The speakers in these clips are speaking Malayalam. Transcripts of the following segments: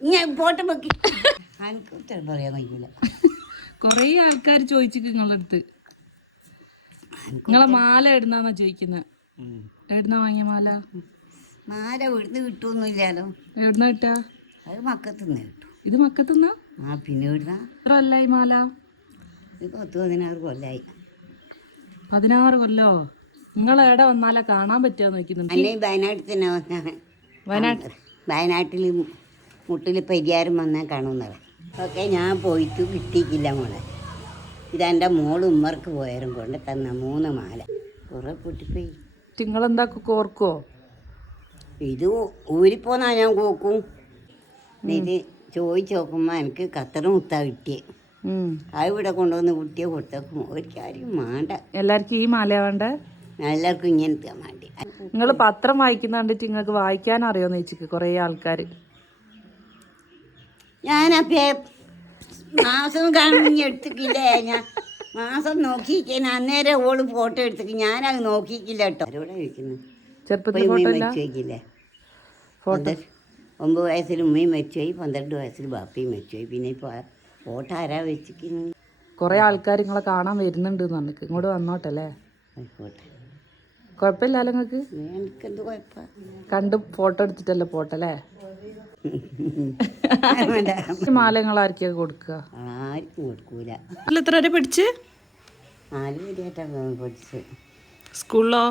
ഞാൻ പോട്ടെ വെക്കി എനിക്ക് ഉത്തരം പറയാൻ കഴിയൂല. കൊറേ ആൾക്കാർ ചോദിച്ചിട്ട് നിങ്ങളടുത്ത് നിങ്ങളെ മാല എവിടുന്നാന്നാ ചോദിക്കുന്നത്. എവിടുന്നാ വാങ്ങിയ മാല? മാല ഇവിടുന്ന് കിട്ടുമൊന്നുമില്ലാലോ. എവിടുന്നാ കിട്ടാ? അത് മക്കത്തുനിന്ന് കിട്ടും. ഇത് മക്കത്തുനിന്നാ? ആ പിന്നെ ഇവിടുന്ന എത്ര കൊല്ലായി മാല? ഇത് 10-16 കൊല്ലായി. 16 കൊല്ലോ? നിങ്ങൾ എവിടെ വന്നാലേ കാണാൻ പറ്റുക നോക്കുന്നുണ്ട്. അന്നെ വയനാട്ടിൽ തന്നെ വന്നാണ്. വയനാട്ടിൽ മുട്ടിൽ പരിഹാരം വന്നാൽ കാണുന്നത്. ഓക്കെ ഞാൻ പോയിട്ട് കിട്ടിയിട്ടില്ല മോളെ. ഇതെൻ്റെ മോള് ഉമ്മർക്ക് പോയാലും കൊണ്ട് തന്ന 3 മാല കുറേ പൊട്ടിപ്പോയി. നിങ്ങളെന്താ കോർക്കുവോ? ഇത് ഊരിപ്പോന്നാ ഞാൻ കോക്കും. ഇത് ചോദിച്ചു നോക്കുമ്പോൾ എനിക്ക് കത്തറ മുത്താ കിട്ടിയത്. അത് ഇവിടെ കൊണ്ടുവന്ന് കുട്ടിയെ കൊടുത്തേക്കും ഒരു കാര്യം വേണ്ട. എല്ലാവർക്കും ഈ മാല വേണ്ട? എല്ലാവർക്കും ഇങ്ങനത്തെ വേണ്ടി. നിങ്ങൾ പത്രം വായിക്കുന്ന കണ്ടിട്ട് നിങ്ങൾക്ക് വായിക്കാൻ അറിയോന്ന് ചോദിച്ചിട്ട് കുറേ ആൾക്കാർ. ഞാനപ്പേ മാസം എടുത്തിക്കില്ലേ, ഞാൻ മാസം നോക്കിയിരിക്കാൻ അന്നേരം ഓള് ഫോട്ടോ എടുത്തിട്ട് ഞാനത് നോക്കിക്കില്ല കേട്ടോ. ആരോടെ ചോദിക്കുന്നു? ചെറുപ്പത്തിൽ മരിച്ചു വയ്ക്കില്ലേ? 9 വയസ്സിൽ ഉമ്മയും മരിച്ചുപോയി, 12 വയസ്സിൽ ബാപ്പയും മരിച്ചുപോയി. പിന്നെ ഇപ്പോൾ ഫോട്ടോ ആരാ വെച്ചിരിക്കുന്നു? കുറേ ആൾക്കാർ നിങ്ങളെ കാണാൻ വരുന്നുണ്ട് നമുക്ക്. ഇങ്ങോട്ട് വന്നോട്ടല്ലേ? ആയിക്കോട്ടെ, കുഴപ്പമില്ലല്ലോ നിങ്ങൾക്ക്? എനിക്കെന്ത് കുഴപ്പം? കണ്ട് ഫോട്ടോ എടുത്തിട്ടല്ലേ പോട്ടല്ലേ? മാല നിങ്ങൾ ആർക്കൊക്കെ കൊടുക്കുക? ആർക്കും കൊടുക്കൂല. എത്ര വരെ പഠിച്ച്? 4 വരെയായിട്ടാണ് പഠിച്ചത്. സ്കൂളിലോ?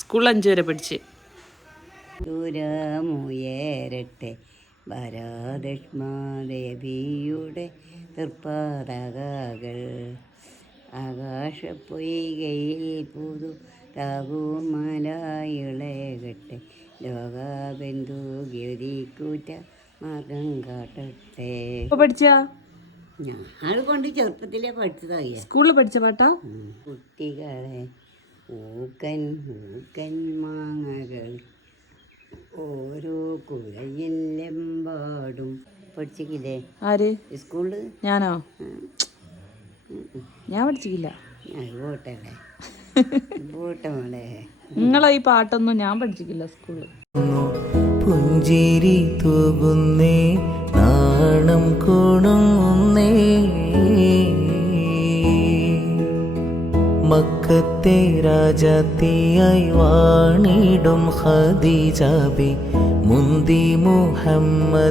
സ്കൂൾ 5 വരെ പഠിച്ച്. ദൂരമുയരട്ടെ വരാദക്ഷ്മാദേവിയുടെ തൃപ്പാതകൾ, ആകാശപ്പൊയ്കയിൽ പുതു താകുമലയിളകട്ടെ, ലോകബന്ധു ഗതിക്കൂറ്റ മാർഗം കാട്ടട്ടെ. പഠിച്ചാ? ഞാൻ കൊണ്ട് ചെറുപ്പത്തിലേ പഠിച്ചതായി. സ്കൂളിൽ പഠിച്ച പാട്ടാ? കുട്ടികളെ ഊക്കൻ ഊക്കൻ മാങ്ങകൾ ഓരോ കുലയിലെമ്പാടും പഠിച്ചിട്ടില്ലേ? ആര്? സ്കൂളിൽ. ഞാനോ? ഞാൻ പഠിച്ചിട്ടില്ല. പോട്ടെ പോട്ടെ മോളെ. നിങ്ങളെ ഈ പാട്ടൊന്നും ഞാൻ പഠിച്ചിട്ടില്ല സ്കൂളിൽ. പുഞ്ചിരി തൂകുന്നേ നാണം കുണുങ്ങുന്നേ, മക്കത്തെ രാജാത്തിയായി വാണിടും ഖദീജ ബി മുന്തി മുഹമ്മദ്.